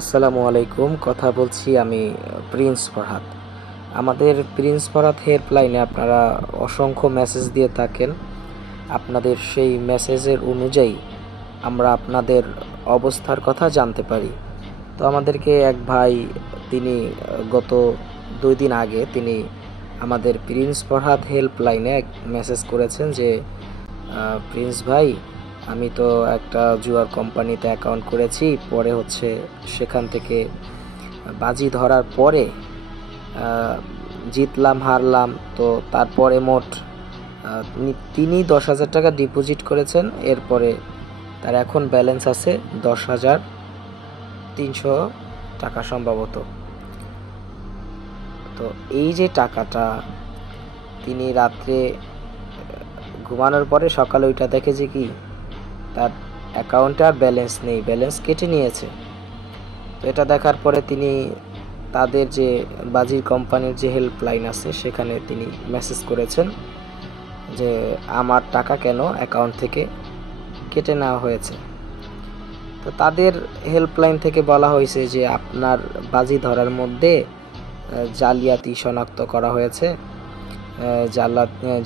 আসসালামু আলাইকুম। কথা বলছি আমি প্রিন্স ফরহাদ। আমাদের প্রিন্স ফরহাদ হেল্পলাইনে আপনারা অসংখ্য মেসেজ দিয়ে থাকেন। আপনাদের সেই মেসেজের অনুযায়ী আমরা আপনাদের অবস্থার কথা জানতে পারি। তো আমাদেরকে এক ভাই, তিনি গত 2 দিন আগে তিনি আমাদের প্রিন্স ফরহাদ হেল্পলাইনে এক মেসেজ করেছেন যে প্রিন্স ভাই, আমি তো একটা জুয়ার কোম্পানিতে অ্যাকাউন্ট করেছি, পরে সেখান থেকে বাজি ধরার পরে জিতলাম হারলাম, তো তারপরে মোট তিনি 10,000 টাকা ডিপোজিট করেছেন। এরপরে তার এখন ব্যালেন্স আছে 10,300 টাকা সম্ভবত। তো এই যে টাকাটা তিনি রাত্রে ঘুমানোর পরে সকালে ওইটা দেখে যে কি তার অ্যাকাউন্টে আর ব্যালেন্স নেই, ব্যালেন্স কেটে নিয়েছে। তো এটা দেখার পরে তিনি তাদের যে বাজির কোম্পানির যে হেল্পলাইন আছে সেখানে তিনি মেসেজ করেছেন যে আমার টাকা কেন অ্যাকাউন্ট থেকে কেটে নেওয়া হয়েছে। তো তাদের হেল্পলাইন থেকে বলা হয়েছে যে আপনার বাজি ধরার মধ্যে জালিয়াতি শনাক্ত করা হয়েছে,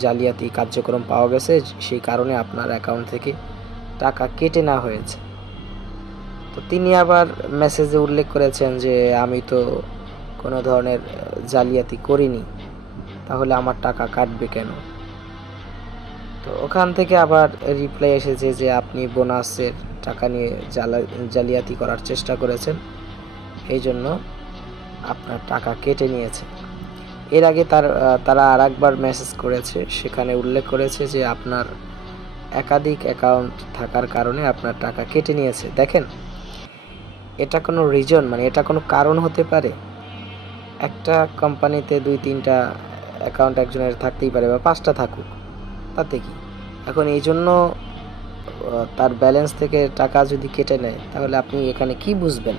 জালিয়াতি কার্যক্রম পাওয়া গেছে, সেই কারণে আপনার অ্যাকাউন্ট থেকে টাকা কেটে নেওয়া হয়েছে। তো তিনি আবার মেসেজে উল্লেখ করেছেন যে আমি তো কোনো ধরনের জালিয়াতি করিনি, তাহলে আমার টাকা কাটবে কেন। তো ওখান থেকে আবার রিপ্লাই এসেছে যে আপনি বোনাসের টাকা নিয়ে জালিয়াতি করার চেষ্টা করেছেন, এই জন্য আপনার টাকা কেটে নিয়েছে। এর আগে তারা আরেকবার মেসেজ করেছে, সেখানে উল্লেখ করেছে যে আপনার একাধিক অ্যাকাউন্ট থাকার কারণে আপনার টাকা কেটে নিয়েছে। দেখেন, এটা কোনো রিজন, মানে এটা কোনো কারণ হতে পারে? একটা কোম্পানিতে 2-3টা অ্যাকাউন্ট একজনের থাকতেই পারে, বা 5টা থাকুক, তাতে কি? এখন এই জন্য তার ব্যালেন্স থেকে টাকা যদি কেটে নেয়, তাহলে আপনি এখানে কি বুঝবেন?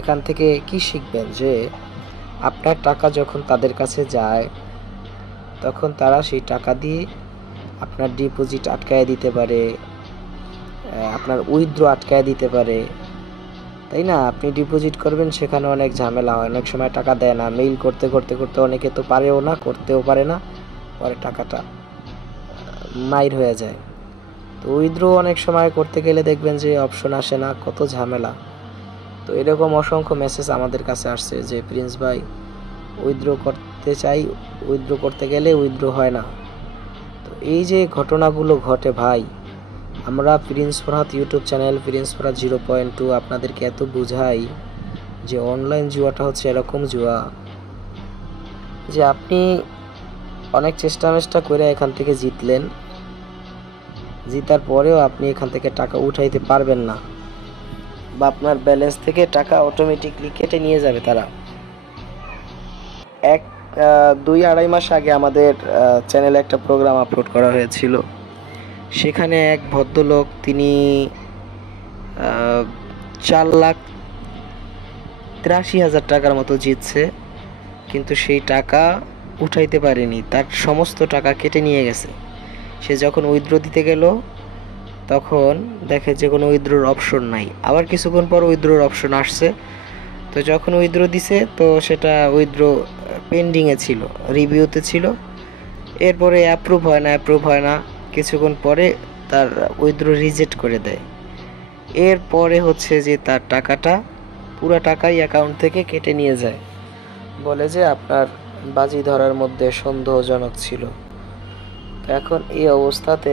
এখান থেকে কি শিখবেন? যে আপনার টাকা যখন তাদের কাছে যায়, তখন তারা সেই টাকা দিয়ে আপনার ডিপোজিট আটকায় দিতে পারে, আপনার উইথড্র আটকায় দিতে পারে, তাই না? আপনি ডিপোজিট করবেন, সেখানে অনেক ঝামেলা হয়, অনেক সময় টাকা দেয় না, মেইল করতে করতে করতে অনেকে তো পারেও না, করতেও পারে না, পরে টাকাটা মাইর হয়ে যায়। তো উইথড্র অনেক সময় করতে গেলে দেখবেন যে অপশন আসে না, কত ঝামেলা। তো এরকম অসংখ্য মেসেজ আমাদের কাছে আসছে যে প্রিন্স ভাই, উইথড্র করতে চাই, উইথড্র করতে গেলে উইথড্র হয় না। তো এই যে ঘটনাগুলো ঘটে ভাই, আমরা Prince Farhad YouTube channel Prince Farhad 0.2 আপনাদেরকে এত বুঝাই যে অনলাইন জুয়াটা হচ্ছে এরকম জুয়া যে আপনি অনেক চেষ্টা করে এখান থেকে জিতলেন, জিতার পরেও আপনি এখান থেকে টাকা উঠাইতে পারবেন না, বা আপনার ব্যালেন্স থেকে টাকা অটোমেটিকলি কেটে নিয়ে যাবে তারা। 2-2.5 মাস আগে আমাদের চ্যানেলে একটা প্রোগ্রাম আপলোড করা হয়েছিল, সেখানে এক ভদ্রলোক তিনি 4,83,000 টাকার মতো জিতছে, কিন্তু সেই টাকা উঠাইতে পারেনি, তার সমস্ত টাকা কেটে নিয়ে গেছে। সে যখন উইথড্র দিতে গেল, তখন দেখে যে কোনো উইথড্রোর অপশন নাই। আবার কিছুক্ষণ পর উইথড্রোর অপশন আসছে, তো যখন উইথড্র দিছে, তো সেটা উইথড্র পেন্ডিংয়ে ছিল, রিভিউতে ছিল। এরপরে অ্যাপ্রুভ হয় না, কিছুক্ষণ পরে তার উইথড্র রিজেক্ট করে দেয়। এরপরে যে তার টাকাটা, পুরো টাকাই অ্যাকাউন্ট থেকে কেটে নিয়ে যায়, বলে যে আপনার বাজি ধরার মধ্যে সন্দেহজনক ছিল। তো এখন এই অবস্থাতে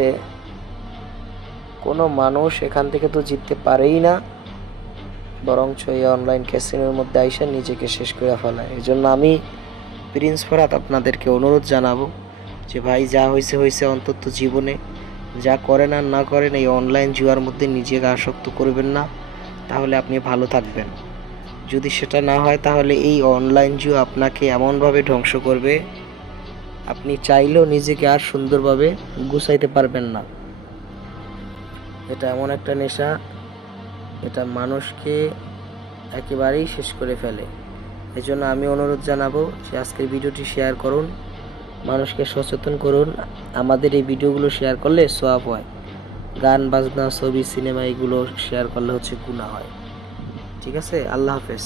কোনো মানুষ এখান থেকে তো জিততে পারেই না, বরঞ্চ এই অনলাইন ক্যাসিনোর মধ্যে আইসা নিজেকে শেষ করে ফেলায়। এই জন্য আমি প্রিন্স ফরহাদ আপনাদেরকে অনুরোধ জানাবো যে ভাই, যা হয়েছে, অন্তত জীবনে যা করেন আর না করেন, এই অনলাইন জুয়ার মধ্যে নিজেকে আসক্ত করবেন না, তাহলে আপনি ভালো থাকবেন। যদি সেটা না হয়, তাহলে এই অনলাইন জুয়া আপনাকে এমনভাবে ধ্বংস করবে, আপনি চাইলেও নিজেকে আর সুন্দরভাবে গুছাইতে পারবেন না। এটা এমন একটা নেশা, এটা মানুষকে একেবারেই শেষ করে ফেলে। এই জন্য আমি অনুরোধ জানাবো যে আজকের ভিডিওটি শেয়ার করুন, মানুষকে সচেতন করুন। আমাদের এই ভিডিওগুলো শেয়ার করলে সওয়াব হয়, গান বাজনা ছবি সিনেমা এগুলো শেয়ার করলে গুনাহ হয়। ঠিক আছে, আল্লাহ হাফেজ।